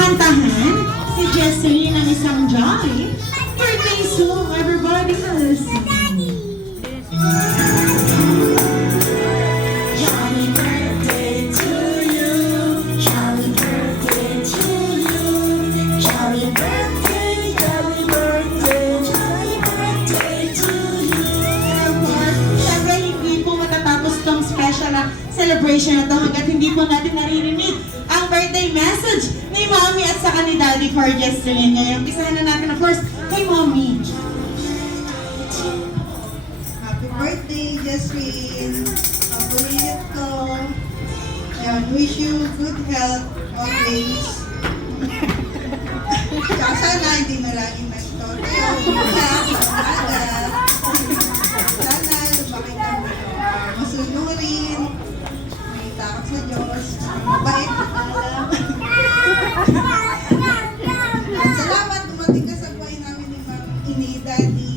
kakantahan si Jesseline ng isang Jolly birthday song. Everybody listen. Jolly birthday to you. Jolly birthday to you. Jolly birthday, jolly birthday, jolly birthday to you. Siyempre, hindi po matatapos tong special na celebration na to hanggat hindi po natin naririnig ang birthday message ni Mommy at saka ni Daddy for Jesseline. Ngayon, umpisahan na natin of course kay Mommy. Happy birthday, Jesseline. Pabulit ko. Ayan, wish you good health always. Tsaka sana hindi na laging na-istoryo. Sana lumaki ka masunurin. May takot sa Diyos. Mabait na alam. At salamat, dumating ka sa buhay namin ni Daddy.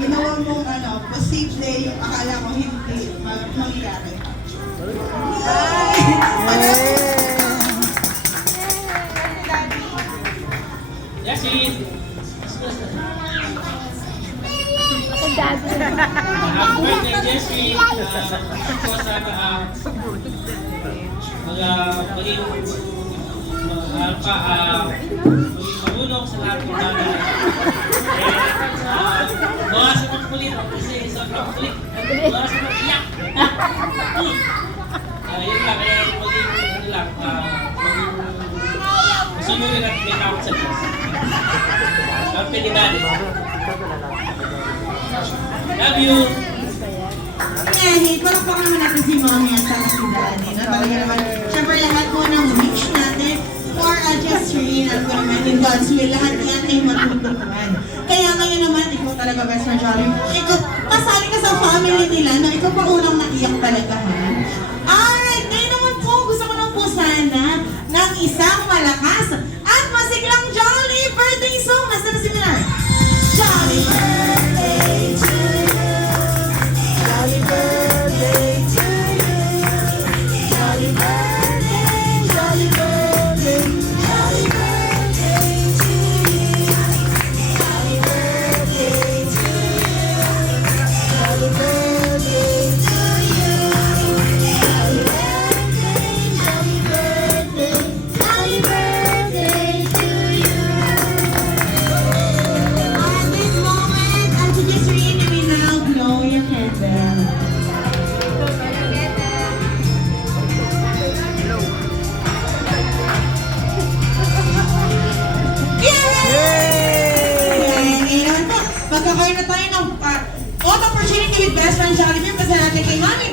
Ginawa mong posible yung akala ko hindi mangyari. Yasin! Happy Happy birthday, Jessie! Ako sana maging marunong sa lahat ng bagay. Bawasan ng kulit kasi sobrang kulit. Bawasan ng iyak. Yun lang, kaya maging masunurin at may takot sa Diyos. Happy ni Daddy. Love you! Ngayon, palakpakan naman natin si Mommy at saka si Daddy. No? Talaga naman, syempre lahat po ng wish natin for Jesseline, alam ko naman in God's will, lahat yan ay matutupad. Kaya ngayon naman, ikaw talaga best friend Jolly. Ikaw, kasali ka sa family nila na ikaw pa unang naiyak talaga, ha? Alright, ngayon naman po, gusto ko lang po sana ng isang malakas at masiglang Jolly birthday song. Nasa na si Minar? Jolly birthday to you. Jolly birthday to you. Jolly birthday, jolly birthday, jolly birthday to you. Jolly birthday to you. Jolly birthday to you. Jolly birthday, jolly birthday, jolly birthday to you. At this moment, ang Jesseline, you may now blow your candle. Yay! Ngayon po, magkakaroon na tayo ng photo opportunity with Best Friend Jollibee. Pasalamat kay Mami.